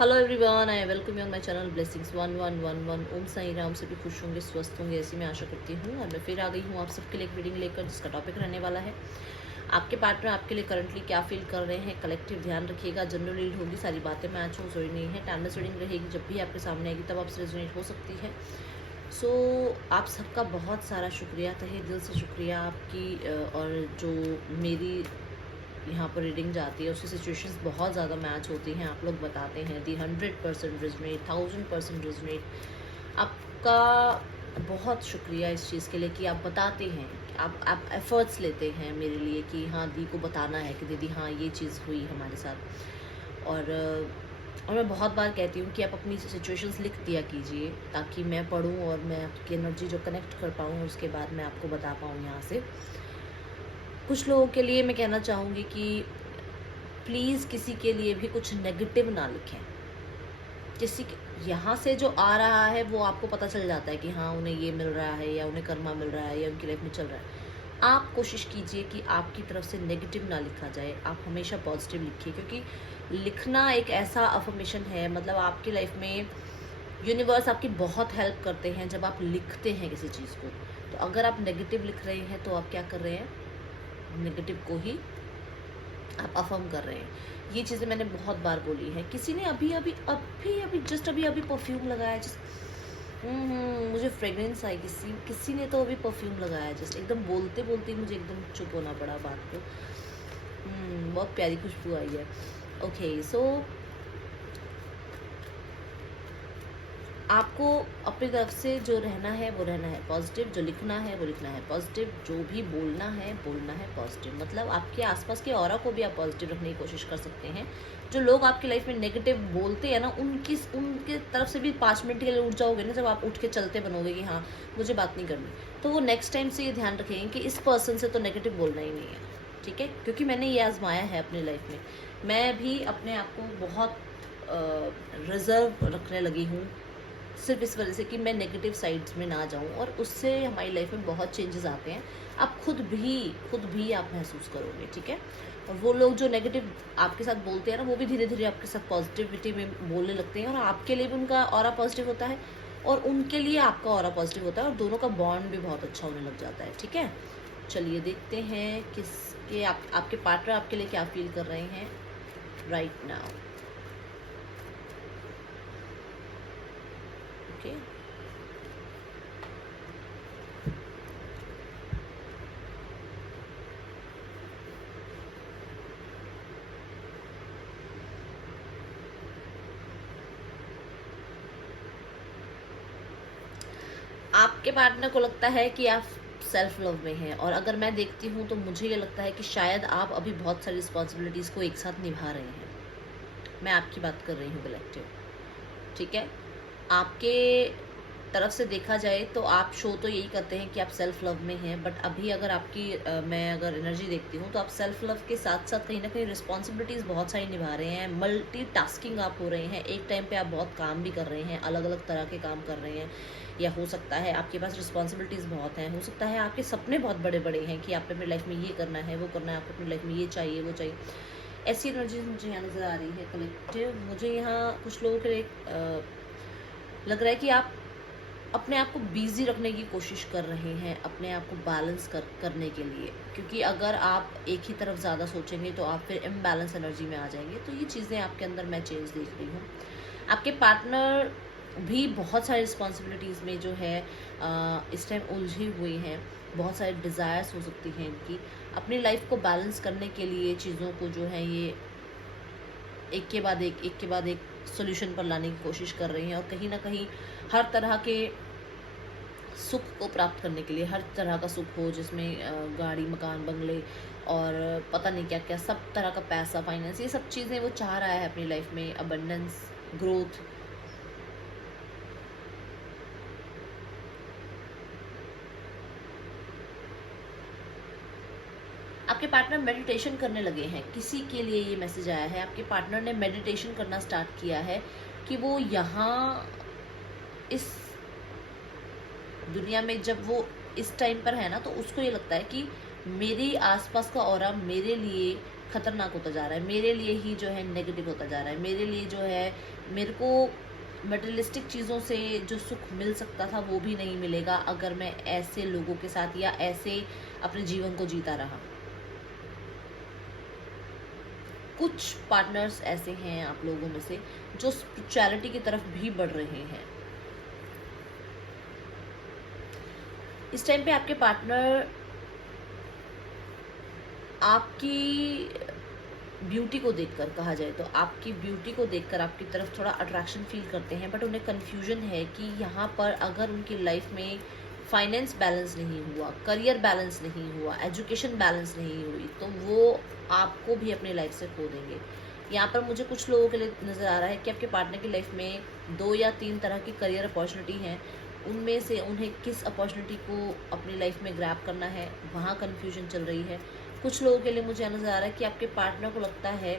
Hello everyone, I welcome you on my channel blessings 1111। ओम साई राम, सभी खुश होंगे, स्वस्थ होंगे, ऐसी मैं आशा करती हूँ। और मैं फिर आ गई हूँ आप सबके लिए एक रीडिंग लेकर, जिसका टॉपिक रहने वाला है आपके पार्टनर आपके लिए करंटली क्या फील कर रहे हैं। कलेक्टिव ध्यान रखिएगा, जनरल रीड होगी, सारी बातें मैच हो जरूरी नहीं है। टाइमलेस रीडिंग रहेगी, जब भी आपके सामने आएगी तब आपसे रेजोनेट हो सकती है। सो आप सबका बहुत सारा शुक्रिया, तहे दिल से शुक्रिया आपकी। और जो मेरी यहाँ पर रीडिंग जाती है उसकी सिचुएशंस बहुत ज़्यादा मैच होती हैं। आप लोग बताते हैं दी 100% रिजनेट, 1000% रिजनेट। आपका बहुत शुक्रिया इस चीज़ के लिए कि आप बताते हैं, आप एफर्ट्स लेते हैं मेरे लिए कि हाँ दी को बताना है कि दीदी हाँ ये चीज़ हुई हमारे साथ। और मैं बहुत बार कहती हूँ कि आप अपनी सिचुएशंस लिख दिया कीजिए, ताकि मैं पढ़ूँ और मैं आपकी एनर्जी जो कनेक्ट कर पाऊँ, उसके बाद मैं आपको बता पाऊँ यहाँ से। कुछ लोगों के लिए मैं कहना चाहूँगी कि प्लीज़ किसी के लिए भी कुछ नेगेटिव ना लिखें। किसी के यहाँ से जो आ रहा है वो आपको पता चल जाता है कि हाँ उन्हें ये मिल रहा है, या उन्हें कर्मा मिल रहा है, या उनकी लाइफ में चल रहा है। आप कोशिश कीजिए कि आपकी तरफ से नेगेटिव ना लिखा जाए, आप हमेशा पॉजिटिव लिखिए, क्योंकि लिखना एक ऐसा अफर्मेशन है, मतलब आपकी लाइफ में यूनिवर्स आपकी बहुत हेल्प करते हैं जब आप लिखते हैं किसी चीज़ को। तो अगर आप नेगेटिव लिख रहे हैं तो आप क्या कर रहे हैं, नेगेटिव को ही आप अफर्म कर रहे हैं। ये चीज़ें मैंने बहुत बार बोली है। किसी ने अभी अभी अभी अभी जस्ट अभी अभी परफ्यूम लगाया, जस्ट मुझे फ्रेग्रेंस आई, किसी ने तो अभी परफ्यूम लगाया, जस्ट एकदम बोलते बोलते मुझे एकदम चुप होना पड़ा बात को। बहुत प्यारी खुशबू आई है। ओके, सो आपको अपनी तरफ से जो रहना है वो रहना है पॉजिटिव, जो लिखना है वो लिखना है पॉजिटिव, जो भी बोलना है पॉजिटिव। मतलब आपके आसपास के ऑरा को भी आप पॉजिटिव रखने की कोशिश कर सकते हैं। जो लोग आपकी लाइफ में नेगेटिव बोलते हैं ना, उनके तरफ से भी 5 मिनट के लिए उठ जाओगे ना, जब आप उठ के चलते बनोगे कि हाँ मुझे बात नहीं करनी, तो वो नेक्स्ट टाइम से ये ध्यान रखेंगे कि इस पर्सन से तो नेगेटिव बोलना ही नहीं है। ठीक है, क्योंकि मैंने ये आजमाया है अपनी लाइफ में। मैं भी अपने आप को बहुत रिजर्व रखने लगी हूँ, सिर्फ इस वजह से कि मैं नेगेटिव साइड्स में ना जाऊं, और उससे हमारी लाइफ में बहुत चेंजेस आते हैं। आप खुद भी आप महसूस करोगे। ठीक है, और वो लोग जो नेगेटिव आपके साथ बोलते हैं ना, वो भी धीरे धीरे आपके साथ पॉजिटिविटी में बोलने लगते हैं, और आपके लिए भी उनका ऑरा पॉजिटिव होता है और उनके लिए आपका ऑरा पॉजिटिव होता है, और दोनों का बॉन्ड भी बहुत अच्छा होने लग जाता है। ठीक है, चलिए देखते हैं किसके आपके पार्टनर आपके लिए क्या फील कर रहे हैं राइट नाउ। ओके, आपके पार्टनर को लगता है कि आप सेल्फ लव में हैं, और अगर मैं देखती हूँ तो मुझे ये लगता है कि शायद आप अभी बहुत सारी रिस्पॉन्सिबिलिटीज़ को एक साथ निभा रहे हैं। मैं आपकी बात कर रही हूँ कलेक्टिव। ठीक है, आपके तरफ से देखा जाए तो आप शो तो यही करते हैं कि आप सेल्फ लव में हैं, बट अभी अगर आपकी मैं अगर एनर्जी देखती हूँ तो आप सेल्फ लव के साथ साथ कहीं ना कहीं रिस्पॉन्सिबिलिटीज़ बहुत सारी निभा रहे हैं। मल्टी टास्किंग आप हो रहे हैं, एक टाइम पे आप बहुत काम भी कर रहे हैं, अलग अलग तरह के काम कर रहे हैं। या हो सकता है आपके पास रिस्पॉन्सिबिलिटीज़ बहुत हैं, हो सकता है आपके सपने बहुत बड़े बड़े हैं कि आपको अपनी लाइफ में ये करना है, वो करना है, आपको अपनी लाइफ में ये चाहिए, वो चाहिए। ऐसी एनर्जी मुझे यहाँ नज़र आ रही है कलेक्टिव। मुझे यहाँ कुछ लोगों के लिए लग रहा है कि आप अपने आप को बिजी रखने की कोशिश कर रहे हैं, अपने आप को बैलेंस करने के लिए, क्योंकि अगर आप एक ही तरफ ज़्यादा सोचेंगे तो आप फिर इम्बैलेंस एनर्जी में आ जाएंगे। तो ये चीज़ें आपके अंदर मैं चेंज देख रही हूँ। आपके पार्टनर भी बहुत सारी रिस्पॉन्सिबिलिटीज़ में जो है इस टाइम उलझे हुए हैं। बहुत सारे डिज़ायर्स हो सकती हैं इनकी, अपनी लाइफ को बैलेंस करने के लिए चीज़ों को जो है ये एक के बाद एक सोल्यूशन पर लाने की कोशिश कर रही हैं, और कहीं ना कहीं हर तरह के सुख को प्राप्त करने के लिए, हर तरह का सुख हो जिसमें गाड़ी, मकान, बंगले और पता नहीं क्या क्या, सब तरह का पैसा, फाइनेंस, ये सब चीज़ें वो चाह रहा है अपनी लाइफ में, अबंडेंस, ग्रोथ। आपके पार्टनर मेडिटेशन करने लगे हैं, किसी के लिए ये मैसेज आया है, आपके पार्टनर ने मेडिटेशन करना स्टार्ट किया है कि वो यहाँ इस दुनिया में जब वो इस टाइम पर है ना, तो उसको ये लगता है कि मेरी आसपास का ऑरा मेरे लिए खतरनाक होता जा रहा है, मेरे लिए ही जो है नेगेटिव होता जा रहा है, मेरे लिए जो है मेरे को मटेरियलिस्टिक चीज़ों से जो सुख मिल सकता था वो भी नहीं मिलेगा अगर मैं ऐसे लोगों के साथ या ऐसे अपने जीवन को जीता रहा। कुछ पार्टनर्स ऐसे हैं आप लोगों में से जो स्पिरिचुअलिटी की तरफ भी बढ़ रहे हैं। इस टाइम पे आपके पार्टनर आपकी ब्यूटी को देखकर, कहा जाए तो आपकी ब्यूटी को देखकर आपकी तरफ थोड़ा अट्रैक्शन फील करते हैं, बट उन्हें कन्फ्यूजन है कि यहाँ पर अगर उनकी लाइफ में फाइनेंस बैलेंस नहीं हुआ, करियर बैलेंस नहीं हुआ, एजुकेशन बैलेंस नहीं हुई, तो वो आपको भी अपनी लाइफ से खो देंगे। यहाँ पर मुझे कुछ लोगों के लिए नज़र आ रहा है कि आपके पार्टनर की लाइफ में 2 या 3 तरह की करियर अपॉर्चुनिटी हैं, उनमें से उन्हें किस अपॉर्चुनिटी को अपनी लाइफ में ग्रैब करना है, वहाँ कन्फ्यूजन चल रही है। कुछ लोगों के लिए मुझे नज़र आ रहा है कि आपके पार्टनर को लगता है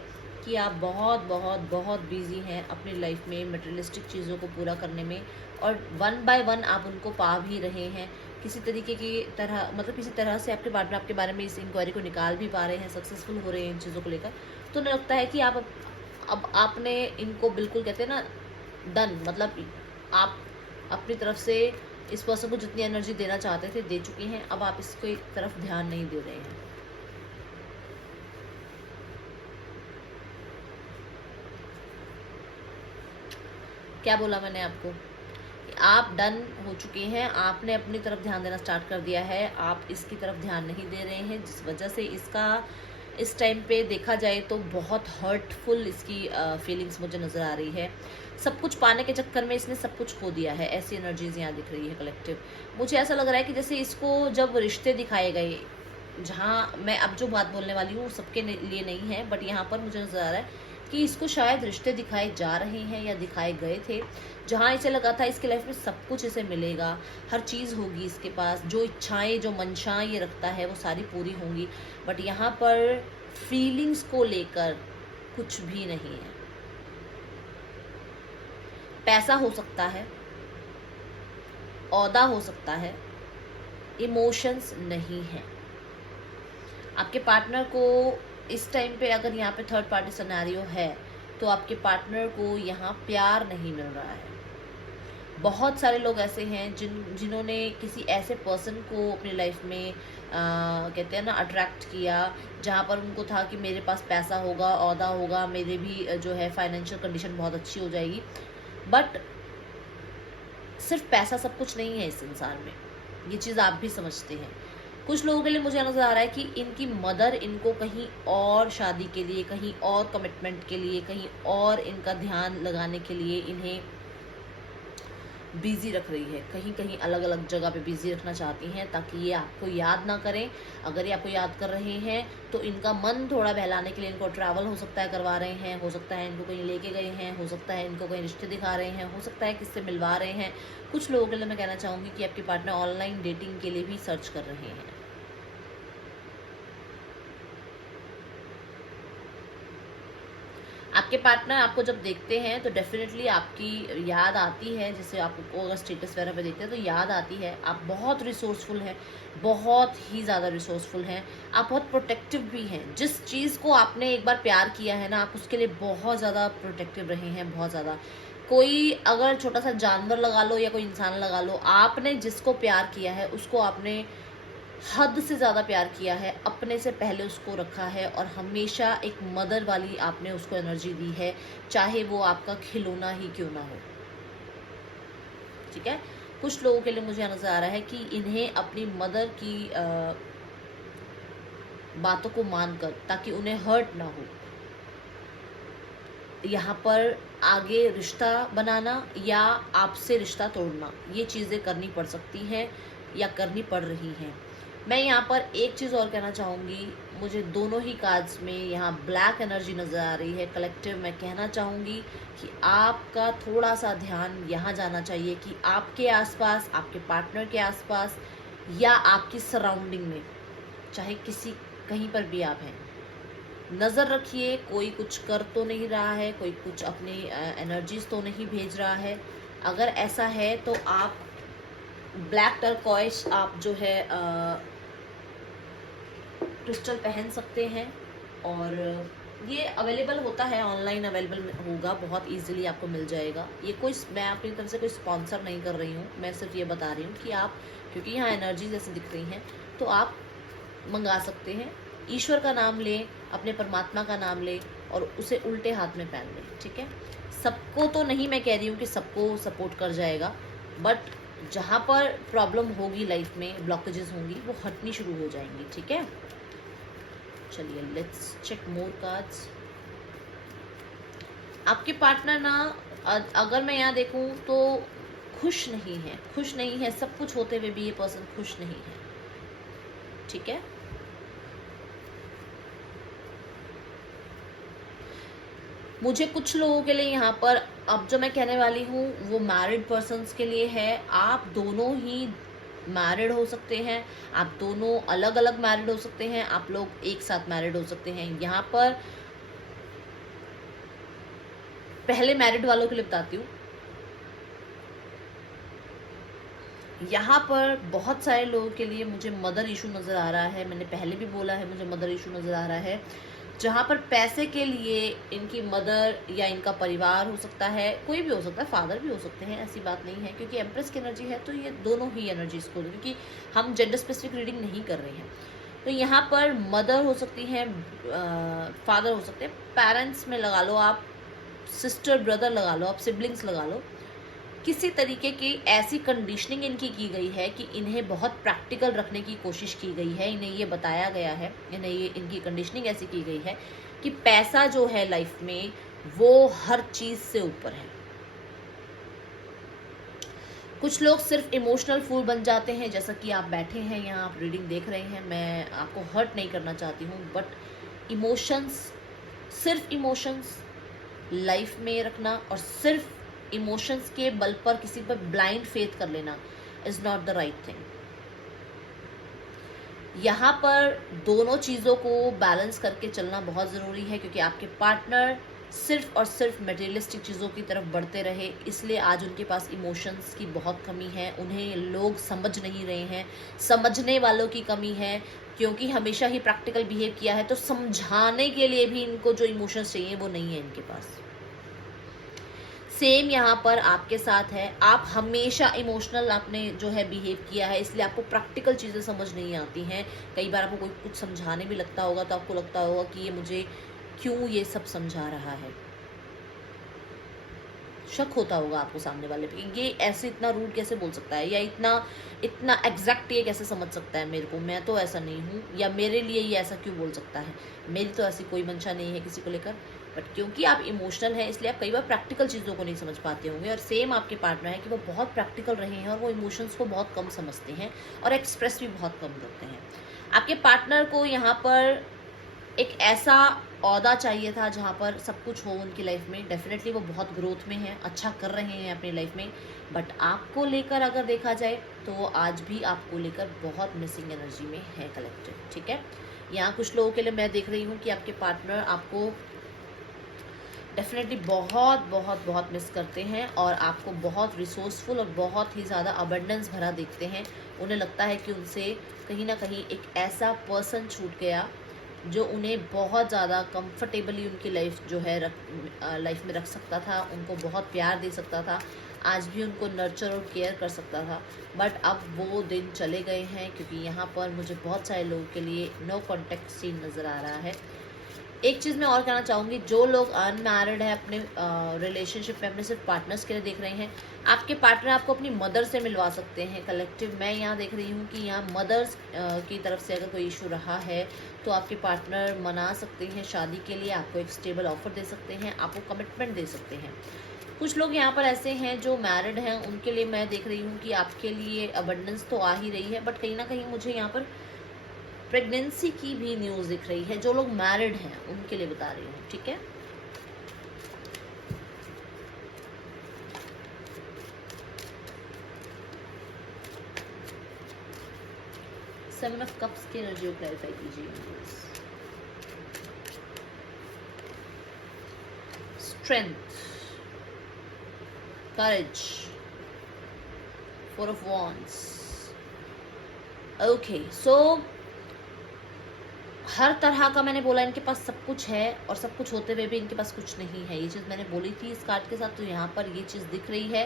कि आप बहुत बहुत बहुत बिजी हैं अपनी लाइफ में मटेरियलिस्टिक चीज़ों को पूरा करने में, और 1 बाय 1 आप उनको पा भी रहे हैं किसी तरीके की तरह, मतलब किसी तरह से आपके पार्टनर आपके बारे में इस इंक्वायरी को निकाल भी पा रहे हैं, सक्सेसफुल हो रहे हैं इन चीज़ों को लेकर। तो उन्हें लगता है कि आप अब आपने इनको बिल्कुल, कहते हैं ना, डन, मतलब आप अपनी तरफ से इस पर्सन को जितनी एनर्जी देना चाहते थे दे चुके हैं, अब आप इसको तरफ ध्यान नहीं दे रहे हैं। क्या बोला मैंने आपको? आप डन हो चुके हैं, आपने अपनी तरफ ध्यान देना स्टार्ट कर दिया है, आप इसकी तरफ ध्यान नहीं दे रहे हैं, जिस वजह से इसका इस टाइम पे देखा जाए तो बहुत हर्टफुल इसकी फीलिंग्स मुझे नज़र आ रही है। सब कुछ पाने के चक्कर में इसने सब कुछ खो दिया है, ऐसी एनर्जीज यहाँ दिख रही है कलेक्टिव। मुझे ऐसा लग रहा है कि जैसे इसको जब रिश्ते दिखाए गए, जहाँ मैं अब जो बात बोलने वाली हूँ सबके लिए नहीं है, बट यहाँ पर मुझे नज़र आ रहा है कि इसको शायद रिश्ते दिखाए जा रहे हैं या दिखाए गए थे, जहाँ इसे लगा था इसके लाइफ में सब कुछ इसे मिलेगा, हर चीज़ होगी इसके पास, जो इच्छाएं जो मंशाएं ये रखता है वो सारी पूरी होंगी, बट यहाँ पर फीलिंग्स को लेकर कुछ भी नहीं है। पैसा हो सकता है, औहदा हो सकता है, इमोशंस नहीं है। आपके पार्टनर को इस टाइम पे अगर यहाँ पे थर्ड पार्टी सिनेरियो है तो आपके पार्टनर को यहाँ प्यार नहीं मिल रहा है। बहुत सारे लोग ऐसे हैं जिन्होंने किसी ऐसे पर्सन को अपनी लाइफ में कहते हैं ना अट्रैक्ट किया, जहाँ पर उनको था कि मेरे पास पैसा होगा, औहदा होगा, मेरे भी जो है फाइनेंशियल कंडीशन बहुत अच्छी हो जाएगी, बट सिर्फ पैसा सब कुछ नहीं है इस संसार में, ये चीज़ आप भी समझते हैं। कुछ लोगों के लिए मुझे नज़र आ रहा है कि इनकी मदर इनको कहीं और शादी के लिए, कहीं और कमिटमेंट के लिए, कहीं और इनका ध्यान लगाने के लिए इन्हें बिजी रख रही है, कहीं कहीं अलग अलग जगह पे बिजी रखना चाहती हैं ताकि ये आपको याद ना करें। अगर ये आपको याद कर रहे हैं तो इनका मन थोड़ा बहलाने के लिए इनको ट्रैवल हो सकता है करवा रहे हैं, हो सकता है इनको कहीं लेके गए हैं, हो सकता है इनको कहीं रिश्ते दिखा रहे हैं, हो सकता है किससे मिलवा रहे हैं। कुछ लोगों के लिए मैं कहना चाहूँगी कि आपके पार्टनर ऑनलाइन डेटिंग के लिए भी सर्च कर रहे हैं। आपके पार्टनर आपको जब देखते हैं तो डेफिनेटली आपकी याद आती है, जैसे आपको अगर स्टेटस वगैरह पे देखते हैं तो याद आती है। आप बहुत रिसोर्सफुल हैं, बहुत ही ज़्यादा रिसोर्सफुल हैं, आप बहुत प्रोटेक्टिव भी हैं। जिस चीज़ को आपने एक बार प्यार किया है ना, आप उसके लिए बहुत ज़्यादा प्रोटेक्टिव रहे हैं, बहुत ज़्यादा। कोई अगर छोटा सा जानवर लगा लो या कोई इंसान लगा लो, आपने जिसको प्यार किया है उसको आपने हद से ज़्यादा प्यार किया है, अपने से पहले उसको रखा है, और हमेशा एक मदर वाली आपने उसको एनर्जी दी है, चाहे वो आपका खिलौना ही क्यों ना हो। ठीक है, कुछ लोगों के लिए मुझे नज़र आ रहा है कि इन्हें अपनी मदर की बातों को मानकर, ताकि उन्हें हर्ट ना हो, यहाँ पर आगे रिश्ता बनाना या आपसे रिश्ता तोड़ना, ये चीज़ें करनी पड़ सकती हैं या करनी पड़ रही हैं। मैं यहाँ पर एक चीज़ और कहना चाहूँगी, मुझे दोनों ही कार्ड्स में यहाँ ब्लैक एनर्जी नज़र आ रही है कलेक्टिव। मैं कहना चाहूँगी कि आपका थोड़ा सा ध्यान यहाँ जाना चाहिए कि आपके आसपास, आपके पार्टनर के आसपास या आपकी सराउंडिंग में, चाहे किसी कहीं पर भी आप हैं, नज़र रखिए। कोई कुछ कर तो नहीं रहा है, कोई कुछ अपनी एनर्जीज तो नहीं भेज रहा है। अगर ऐसा है तो आप ब्लैक टर्कोइज आप जो है क्रिस्टल पहन सकते हैं, और ये अवेलेबल होता है, ऑनलाइन अवेलेबल होगा, बहुत इजीली आपको मिल जाएगा। ये कोई, मैं अपनी तरफ से कोई स्पॉन्सर नहीं कर रही हूँ, मैं सिर्फ ये बता रही हूँ कि आप, क्योंकि यहाँ एनर्जीज ऐसे दिख रही हैं, तो आप मंगा सकते हैं। ईश्वर का नाम लें, अपने परमात्मा का नाम लें और उसे उल्टे हाथ में पहन लें, ठीक है। सबको तो नहीं मैं कह रही हूँ कि सबको सपोर्ट कर जाएगा, बट जहाँ पर प्रॉब्लम होगी लाइफ में, ब्लॉकेजेस होंगी, वो हटनी शुरू हो जाएंगी, ठीक है। चलिए लेट्स चेक मोर कार्ड्स। आपके पार्टनर ना, अगर मैं यहाँ देखूँ तो खुश नहीं है, खुश नहीं है, सब कुछ होते हुए भी ये पर्सन खुश नहीं है, ठीक है। मुझे कुछ लोगों के लिए यहाँ पर, अब जो मैं कहने वाली हूँ वो मैरिड पर्सन्स के लिए है। आप दोनों ही मैरिड हो सकते हैं, आप दोनों अलग अलग मैरिड हो सकते हैं, आप लोग एक साथ मैरिड हो सकते हैं। यहाँ पर पहले मैरिड वालों के लिए बताती हूँ। यहाँ पर बहुत सारे लोगों के लिए मुझे मदर इशू नज़र आ रहा है, मैंने पहले भी बोला है मुझे मदर इशू नज़र आ रहा है, जहाँ पर पैसे के लिए इनकी मदर या इनका परिवार हो सकता है, कोई भी हो सकता है, फादर भी हो सकते हैं, ऐसी बात नहीं है, क्योंकि एम्प्रेस की एनर्जी है तो ये दोनों ही एनर्जीज को, क्योंकि हम जेंडर स्पेसिफिक रीडिंग नहीं कर रहे हैं। तो यहाँ पर मदर हो सकती हैं, फादर हो सकते हैं, पेरेंट्स में लगा लो आप, सिस्टर ब्रदर लगा लो आप, सिबलिंग्स लगा लो। किसी तरीके की ऐसी कंडीशनिंग इनकी की गई है कि इन्हें बहुत प्रैक्टिकल रखने की कोशिश की गई है, इन्हें ये बताया गया है, इन्हें ये, इनकी कंडीशनिंग ऐसी की गई है कि पैसा जो है लाइफ में वो हर चीज से ऊपर है। कुछ लोग सिर्फ इमोशनल फूल बन जाते हैं, जैसा कि आप बैठे हैं यहाँ, आप रीडिंग देख रहे हैं, मैं आपको हर्ट नहीं करना चाहती हूँ, बट इमोशंस, सिर्फ इमोशंस लाइफ में रखना और सिर्फ इमोशंस के बल पर किसी पर ब्लाइंड फेथ कर लेना is not the right thing. यहाँ पर दोनों चीज़ों को बैलेंस करके चलना बहुत ज़रूरी है, क्योंकि आपके पार्टनर सिर्फ और सिर्फ मटेरियलिस्टिक चीज़ों की तरफ बढ़ते रहे, इसलिए आज उनके पास इमोशंस की बहुत कमी है, उन्हें लोग समझ नहीं रहे हैं, समझने वालों की कमी है, क्योंकि हमेशा ही प्रैक्टिकल बिहेव किया है, तो समझाने के लिए भी इनको जो इमोशंस चाहिए वो नहीं है इनके पास। सेम यहाँ पर आपके साथ है, आप हमेशा इमोशनल आपने जो है बिहेव किया है, इसलिए आपको प्रैक्टिकल चीज़ें समझ नहीं आती हैं। कई बार आपको कोई कुछ समझाने भी लगता होगा तो आपको लगता होगा कि ये मुझे क्यों ये सब समझा रहा है, शक होता होगा आपको सामने वाले पे, ये ऐसे इतना रूड कैसे बोल सकता है, या इतना इतना एग्जैक्ट ये कैसे समझ सकता है मेरे को, मैं तो ऐसा नहीं हूँ, या मेरे लिए ये ऐसा क्यों बोल सकता है, मेरी तो ऐसी कोई मंशा नहीं है किसी को लेकर। बट क्योंकि आप इमोशनल हैं इसलिए आप कई बार प्रैक्टिकल चीज़ों को नहीं समझ पाते होंगे, और सेम आपके पार्टनर है कि वो बहुत प्रैक्टिकल रहे हैं और वो इमोशंस को बहुत कम समझते हैं और एक्सप्रेस भी बहुत कम करते हैं। आपके पार्टनर को यहाँ पर एक ऐसा औहदा चाहिए था जहाँ पर सब कुछ हो उनकी लाइफ में, डेफिनेटली वो बहुत ग्रोथ में है, अच्छा कर रहे हैं अपनी लाइफ में, बट आपको लेकर अगर देखा जाए तो वो आज भी आपको लेकर बहुत मिसिंग एनर्जी में है कलेक्टिव, ठीक है। यहाँ कुछ लोगों के लिए मैं देख रही हूँ कि आपके पार्टनर आपको डेफिनेटली बहुत बहुत बहुत मिस करते हैं और आपको बहुत रिसोर्सफुल और बहुत ही ज़्यादा अबंडेंस भरा देखते हैं। उन्हें लगता है कि उनसे कहीं ना कहीं एक ऐसा पर्सन छूट गया जो उन्हें बहुत ज़्यादा कंफर्टेबली उनकी लाइफ जो है लाइफ में रख सकता था, उनको बहुत प्यार दे सकता था, आज भी उनको नर्चर और केयर कर सकता था, बट अब वो दिन चले गए हैं। क्योंकि यहाँ पर मुझे बहुत सारे लोगों के लिए नो कॉन्टेक्ट सीन नज़र आ रहा है। एक चीज़ मैं और कहना चाहूँगी, जो लोग अनमैरिड है अपने रिलेशनशिप में, अपने सिर्फ पार्टनर्स के लिए देख रहे हैं, आपके पार्टनर आपको अपनी मदर से मिलवा सकते हैं कलेक्टिव। मैं यहाँ देख रही हूँ कि यहाँ मदर्स की तरफ से अगर कोई इशू रहा है तो आपके पार्टनर मना सकते हैं शादी के लिए, आपको एक स्टेबल ऑफर दे सकते हैं, आपको कमिटमेंट दे सकते हैं। कुछ लोग यहाँ पर ऐसे हैं जो मैरिड हैं, उनके लिए मैं देख रही हूँ कि आपके लिए अबंडेंस तो आ ही रही है, बट कहीं ना कहीं मुझे यहाँ पर प्रेगनेंसी की भी न्यूज़ दिख रही है। जो लोग मैरिड हैं उनके लिए बता रही हूँ, ठीक है। सेवन ऑफ कप्स की एनर्जी को क्लैरिफाई कीजिए। Strength, courage, four of wands. Okay, so हर तरह का मैंने बोला इनके पास सब कुछ है, और सब कुछ होते हुए भी इनके पास कुछ नहीं है। ये चीज़ मैंने बोली थी इस कार्ड के साथ। तो यहाँ पर ये चीज़ दिख रही है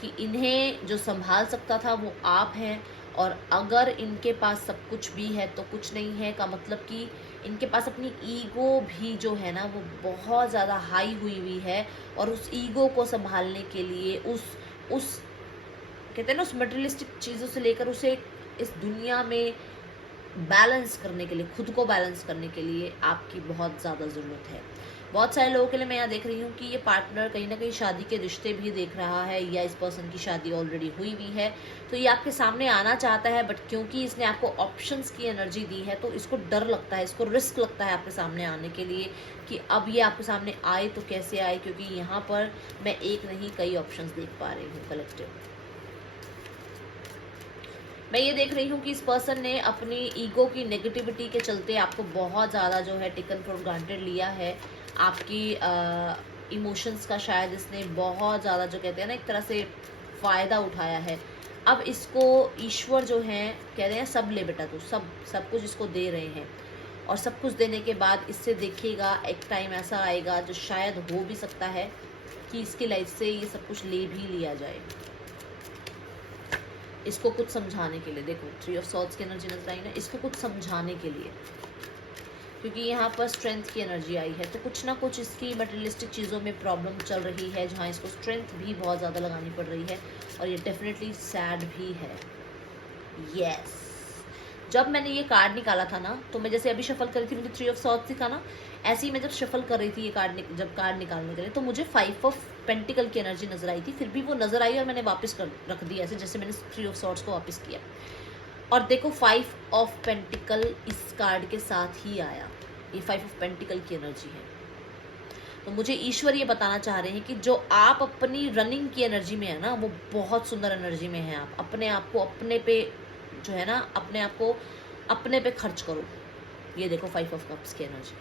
कि इन्हें जो संभाल सकता था वो आप हैं, और अगर इनके पास सब कुछ भी है तो कुछ नहीं है का मतलब कि इनके पास अपनी ईगो भी जो है ना वो बहुत ज़्यादा हाई हुई हुई है, और उस ईगो को संभालने के लिए उस कहते हैं ना उस मटेरियलिस्टिक चीज़ों से लेकर उसे इस दुनिया में बैलेंस करने के लिए, खुद को बैलेंस करने के लिए आपकी बहुत ज़्यादा ज़रूरत है। बहुत सारे लोगों के लिए मैं यहाँ देख रही हूँ कि ये पार्टनर कहीं ना कहीं शादी के रिश्ते भी देख रहा है, या इस पर्सन की शादी ऑलरेडी हुई भी है। तो ये आपके सामने आना चाहता है, बट क्योंकि इसने आपको ऑप्शंस की एनर्जी दी है तो इसको डर लगता है, इसको रिस्क लगता है आपके सामने आने के लिए कि अब ये आपके सामने आए तो कैसे आए, क्योंकि यहाँ पर मैं एक नहीं कई ऑप्शंस देख पा रही हूँ कलेक्टिव। मैं ये देख रही हूँ कि इस पर्सन ने अपनी ईगो की नेगेटिविटी के चलते आपको बहुत ज़्यादा जो है टेकन फॉर ग्रांटेड लिया है। आपकी इमोशंस का शायद इसने बहुत ज़्यादा जो कहते हैं ना एक तरह से फ़ायदा उठाया है। अब इसको ईश्वर जो हैं कह रहे हैं सब ले बेटा, तो सब कुछ इसको दे रहे हैं, और सब कुछ देने के बाद इससे देखिएगा एक टाइम ऐसा आएगा जो शायद हो भी सकता है कि इसकी लाइफ से ये सब कुछ ले भी लिया जाए। इसको कुछ समझाने के लिए, देखो 3 ऑफ सॉर्ड्स की एनर्जी नजर आई ना, इसको कुछ समझाने के लिए, क्योंकि यहाँ पर स्ट्रेंथ की एनर्जी आई है। तो कुछ ना कुछ इसकी मटेरियलिस्टिक चीज़ों में प्रॉब्लम चल रही है, जहाँ इसको स्ट्रेंथ भी बहुत ज़्यादा लगानी पड़ रही है, और ये डेफिनेटली सैड भी है। यस, जब मैंने ये कार्ड निकाला था ना, तो मैं जैसे अभी शफल कर रही थी, मुझे 3 ऑफ सॉर्ड्स दिखा ना, ऐसे ही मैं जब शफल कर रही थी ये कार्ड जब कार्ड निकालने के लिए, तो मुझे 5 ऑफ पेंटिकल की एनर्जी नजर आई थी। फिर भी वो नजर आई और मैंने वापस रख दी ऐसे, जैसे मैंने 3 ऑफ सॉर्ड्स को वापस किया। और देखो 5 ऑफ पेंटिकल इस कार्ड के साथ ही आया। ये 5 ऑफ पेंटिकल की एनर्जी है। तो मुझे ईश्वर ये बताना चाह रहे हैं कि जो आप अपनी रनिंग की एनर्जी में है ना, वो बहुत सुंदर एनर्जी में है। आप अपने आप को अपने पे जो है ना, अपने आप को अपने पे खर्च करो। ये देखो 5 ऑफ कप्स की energy,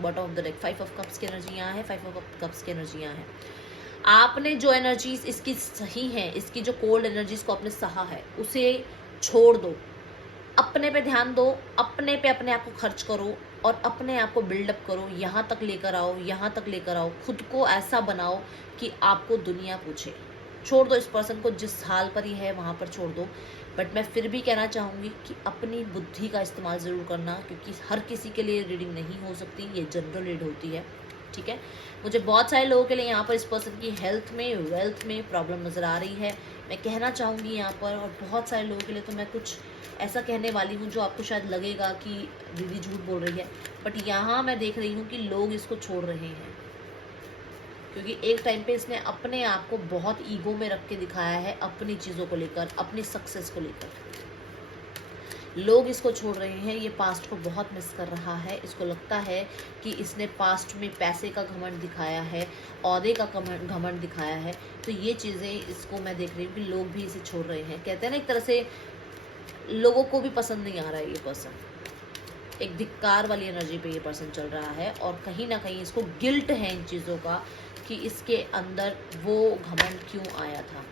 bottom of the deck 5 of cups की एनर्जी यहाँ है, 5 ऑफ कप्स की एनर्जी यहाँ है। आपने जो एनर्जीज इसकी सही है, इसकी जो कोल्ड एनर्जीज को आपने सहा है, उसे छोड़ दो, अपने पे ध्यान दो, अपने पे अपने आप को खर्च करो, और अपने आप को बिल्डअप करो, यहाँ तक लेकर आओ, यहाँ तक लेकर आओ, खुद को ऐसा बनाओ कि आपको दुनिया पूछे। छोड़ दो इस पर्सन को, जिस हाल पर ही है वहाँ पर छोड़ दो। बट मैं फिर भी कहना चाहूँगी कि अपनी बुद्धि का इस्तेमाल ज़रूर करना, क्योंकि हर किसी के लिए रीडिंग नहीं हो सकती, ये जनरल रीड होती है, ठीक है। मुझे बहुत सारे लोगों के लिए यहाँ पर इस पर्सन की हेल्थ में, वेल्थ में प्रॉब्लम नज़र आ रही है, मैं कहना चाहूँगी यहाँ पर। और बहुत सारे लोगों के लिए तो मैं कुछ ऐसा कहने वाली हूँ जो आपको शायद लगेगा कि दीदी झूठ बोल रही है, बट यहाँ मैं देख रही हूँ कि लोग इसको छोड़ रहे हैं, क्योंकि एक टाइम पे इसने अपने आप को बहुत ईगो में रख के दिखाया है, अपनी चीज़ों को लेकर, अपनी सक्सेस को लेकर। लोग इसको छोड़ रहे हैं, ये पास्ट को बहुत मिस कर रहा है। इसको लगता है कि इसने पास्ट में पैसे का घमंड दिखाया है, औहदे का घमंड दिखाया है, तो ये चीज़ें इसको मैं देख रही हूँ कि लोग भी इसे छोड़ रहे हैं। कहते हैं ना एक तरह से लोगों को भी पसंद नहीं आ रहा है ये पर्सन, एक धिक्कार वाली एनर्जी पे ये पर्सन चल रहा है, और कहीं ना कहीं इसको गिल्ट है इन चीज़ों का कि इसके अंदर वो घमंड क्यों आया था।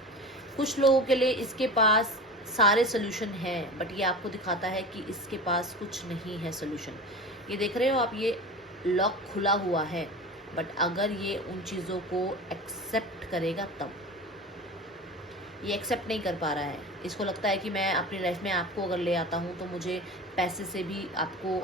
कुछ लोगों के लिए इसके पास सारे सोल्यूशन हैं, बट ये आपको दिखाता है कि इसके पास कुछ नहीं है सोल्यूशन। ये देख रहे हो आप, ये लॉक खुला हुआ है, बट अगर ये उन चीज़ों को एक्सेप्ट करेगा तब। ये एक्सेप्ट नहीं कर पा रहा है। इसको लगता है कि मैं अपनी लाइफ में आपको अगर ले आता हूँ तो मुझे पैसे से भी आपको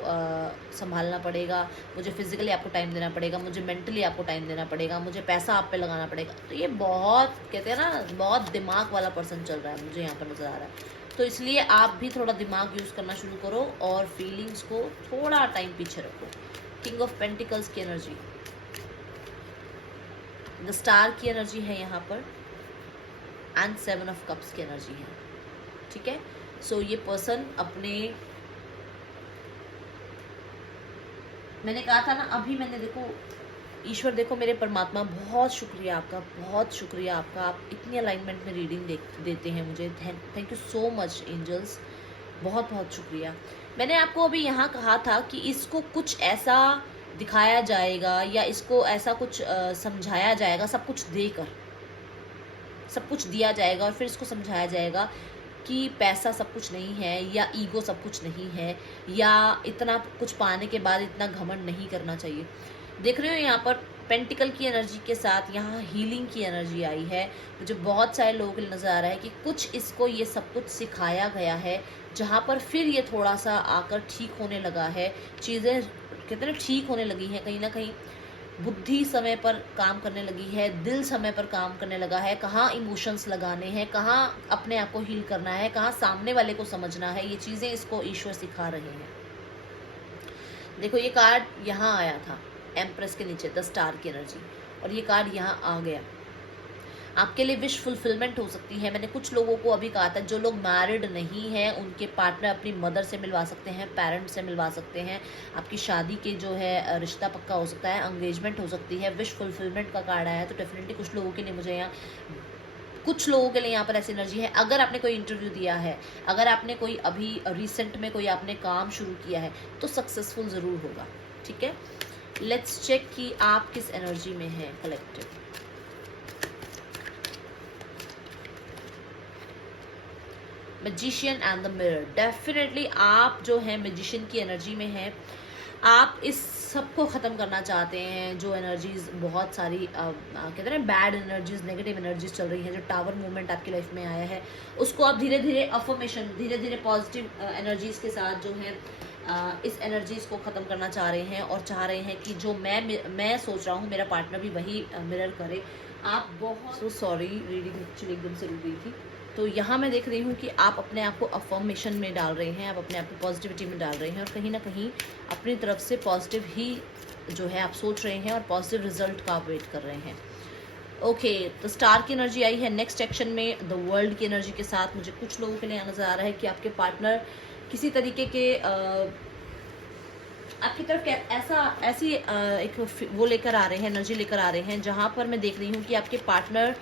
संभालना पड़ेगा, मुझे फिजिकली आपको टाइम देना पड़ेगा, मुझे मेंटली आपको टाइम देना पड़ेगा, मुझे पैसा आप पे लगाना पड़ेगा। तो ये बहुत कहते हैं ना बहुत दिमाग वाला पर्सन चल रहा है, मुझे यहाँ पर नज़र आ रहा है। तो इसलिए आप भी थोड़ा दिमाग यूज़ करना शुरू करो और फीलिंग्स को थोड़ा टाइम पीछे रखो। किंग ऑफ पेंटिकल्स की एनर्जी, द स्टार की एनर्जी है यहाँ पर, एंड 7 ऑफ कप्स की एनर्जी है, ठीक है। सो ये पर्सन अपने, मैंने कहा था ना अभी, मैंने देखो ईश्वर, देखो मेरे परमात्मा, बहुत शुक्रिया आपका, बहुत शुक्रिया आपका, आप इतनी अलाइनमेंट में रीडिंग देते हैं मुझे। Thank you so much angels, बहुत बहुत शुक्रिया। मैंने आपको अभी यहाँ कहा था कि इसको कुछ ऐसा दिखाया जाएगा, या इसको ऐसा कुछ समझाया जाएगा, सब कुछ देकर सब कुछ दिया जाएगा और फिर इसको समझाया जाएगा कि पैसा सब कुछ नहीं है या ईगो सब कुछ नहीं है या इतना कुछ पाने के बाद इतना घमंड नहीं करना चाहिए। देख रहे हो यहाँ पर पेंटिकल की एनर्जी के साथ यहाँ हीलिंग की एनर्जी आई है। मुझे बहुत सारे लोगों के लिए नज़र आ रहा है कि कुछ इसको ये सब कुछ सिखाया गया है, जहाँ पर फिर ये थोड़ा सा आकर ठीक होने लगा है। चीज़ें कहते हैं ठीक होने लगी हैं, कहीं ना कहीं बुद्धि समय पर काम करने लगी है, दिल समय पर काम करने लगा है। कहाँ इमोशंस लगाने हैं, कहाँ अपने आप को हील करना है, कहाँ सामने वाले को समझना है, ये चीज़ें इसको ईश्वर सिखा रहे हैं। देखो ये कार्ड यहाँ आया था एम्प्रेस के नीचे, द स्टार की एनर्जी, और ये कार्ड यहाँ आ गया। आपके लिए विश फुलफिलमेंट हो सकती है। मैंने कुछ लोगों को अभी कहा था जो लोग मैरिड नहीं हैं उनके पार्टनर अपनी मदर से मिलवा सकते हैं, पेरेंट्स से मिलवा सकते हैं। आपकी शादी के जो है रिश्ता पक्का हो सकता है, एंगेजमेंट हो सकती है। विश फुलफिलमेंट का कार्ड आया है, तो डेफिनेटली कुछ लोगों के लिए मुझे यहाँ कुछ लोगों के लिए यहाँ पर ऐसी एनर्जी है। अगर आपने कोई इंटरव्यू दिया है, अगर आपने कोई अभी रिसेंट में कोई आपने काम शुरू किया है, तो सक्सेसफुल ज़रूर होगा। ठीक है, लेट्स चेक कि आप किस एनर्जी में हैं collective. Magician and the mirror, definitely आप जो है मैजिशियन की एनर्जी में हैं। आप इस सबको ख़त्म करना चाहते हैं जो एनर्जीज बहुत सारी कहते हैं बैड एनर्जीज, नेगेटिव एनर्जीज चल रही हैं। जो टावर मूवमेंट आपकी लाइफ में आया है उसको आप धीरे धीरे अफर्मेशन, धीरे धीरे पॉजिटिव एनर्जीज के साथ जो है इस एनर्जीज को ख़त्म करना चाह रहे हैं और चाह रहे हैं कि जो मैं सोच रहा हूँ मेरा पार्टनर भी वही मिरर करे। आप बहुत सॉरी, रीडिंग एक्चुअली एकदम से रुक गई थी। तो यहाँ मैं देख रही हूँ कि आप अपने आप को अफर्मेशन में डाल रहे हैं, आप अपने आप को पॉजिटिविटी में डाल रहे हैं और कहीं ना कहीं अपनी तरफ से पॉजिटिव ही जो है आप सोच रहे हैं और पॉजिटिव रिजल्ट का आप वेट कर रहे हैं। ओके, तो स्टार की एनर्जी आई है नेक्स्ट एक्शन में द वर्ल्ड की एनर्जी के साथ। मुझे कुछ लोगों के लिए नज़र आ रहा है कि आपके पार्टनर किसी तरीके के आपकी तरफ ऐसी एक वो लेकर आ रहे हैं, एनर्जी लेकर आ रहे हैं, जहाँ पर मैं देख रही हूँ कि आपके पार्टनर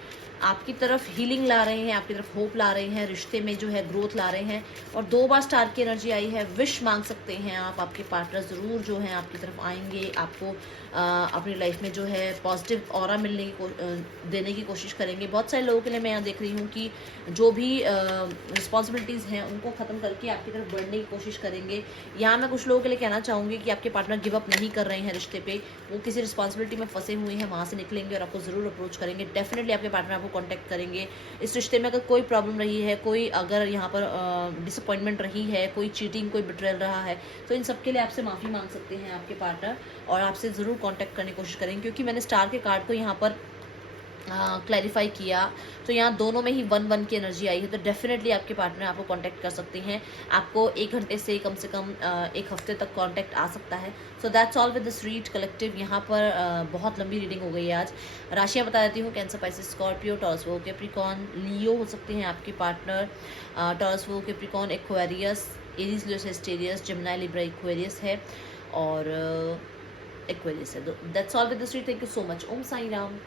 आपकी तरफ हीलिंग ला रहे हैं, आपकी तरफ होप ला रहे हैं, रिश्ते में जो है ग्रोथ ला रहे हैं। और 2 बार स्टार की एनर्जी आई है। विश मांग सकते हैं आप, आपके पार्टनर ज़रूर जो है आपकी तरफ आएंगे, आपको अपनी लाइफ में जो है पॉजिटिव ऑरा मिलने की देने की कोशिश करेंगे। बहुत सारे लोगों के लिए मैं यहाँ देख रही हूँ कि जो भी रिस्पॉन्सिबिलिटीज़ हैं उनको ख़त्म करके आपकी तरफ बढ़ने की कोशिश करेंगे। यहाँ मैं कुछ लोगों के लिए कहना चाहूँगी कि आपके पार्टनर गिव अप नहीं कर रहे हैं रिश्ते पे, वो किसी रिस्पॉन्सिबिलिटी में फंसे हुए हैं, वहाँ से निकलेंगे और आपको ज़रूर अप्रोच करेंगे। डेफिनेटली आपके पार्टनर आपको कांटेक्ट करेंगे। इस रिश्ते में अगर कोई प्रॉब्लम रही है, कोई अगर यहाँ पर डिसअपॉइंटमेंट रही है, कोई चीटिंग, कोई बिट्रेल रहा है, तो इन सब के लिए आपसे माफ़ी मांग सकते हैं आपके पार्टनर और आपसे ज़रूर कांटेक्ट करने की कोशिश करेंगे। क्योंकि मैंने स्टार के कार्ड को यहाँ पर क्लैरिफाई किया तो यहाँ दोनों में ही 1-1 की एनर्जी आई है। तो डेफिनेटली आपके पार्टनर आपको कांटेक्ट कर सकते हैं। आपको 1 घंटे से कम 1 हफ्ते तक कांटेक्ट आ सकता है। So that's all with this read collective. यहाँ पर बहुत लंबी रीडिंग हो गई है आज। राशियाँ बता देती हूँ, कैंसर, पाइसेस, स्कॉर्पियो, टॉरस, वो, कैप्रिकॉर्न, लियो हो सकते हैं आपके पार्टनर। टॉरस, वो, Capricorn, Aquarius, Aries, Leo, Sagittarius, Gemini, Libra, Aquarius है और एक्वेरियस है। That's all with this read. Thank you so much. Om Sai Ram.